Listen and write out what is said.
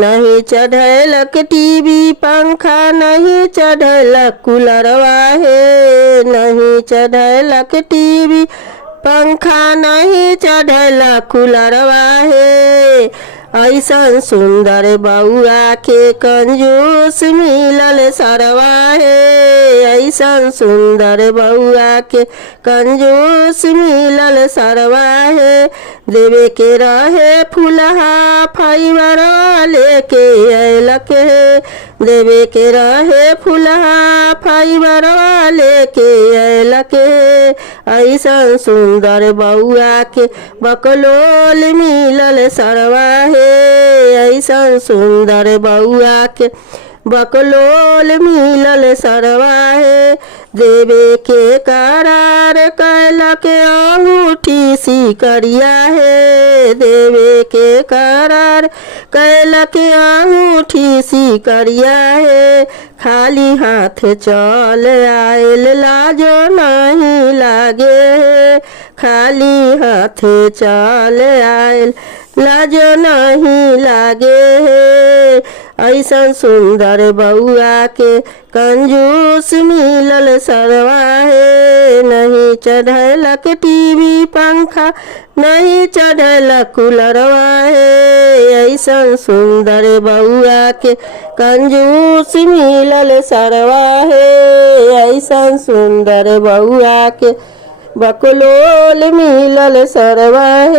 नहीं चढ़ैलक टीवी पंखा, नहीं चढ़ैलक कूलरवा हे। नहीं चढ़ैलक टीवी पंखा, नहीं चढ़ैलक कूलरवा हे। ऐसन सुंदर बउआ के कंजूस मिलल सरवा हे। ऐसन सुंदर बउआ के कंजूस मिलल सरवा हे। देवे के रहे फुलहा फाइबरवा लेके अयलक हे। देवे के रहे फुलहा फाइबरवा लेके अयलक हे। ऐसन सुंदर बउआ के बकलोल मिलल सरवा हे। ऐसन सुंदर बउआ के बकलोल मिलल सरवा हे। देवे के करार कैलक अंगूठी सिकरिया हे। देवे के करार कैलक अंगूठी सिकरिया हे। खाली हाथ चल आयल लाजो नहीं लागे हे। खाली हाथ चल आयल लाजो नहीं लागे हे। ऐसन सुंदर बउआ के कंजूस मिलल सरवा हे। नहीं चढ़ैलक टीवी पंखा, नहीं चढ़ैलक कूलरवा हे। ऐसन सुंदर बउआ के कंजूस मिलल सरवा हे। ऐसन सुंदर बउआ के बकलोल मिलल सरवा हे।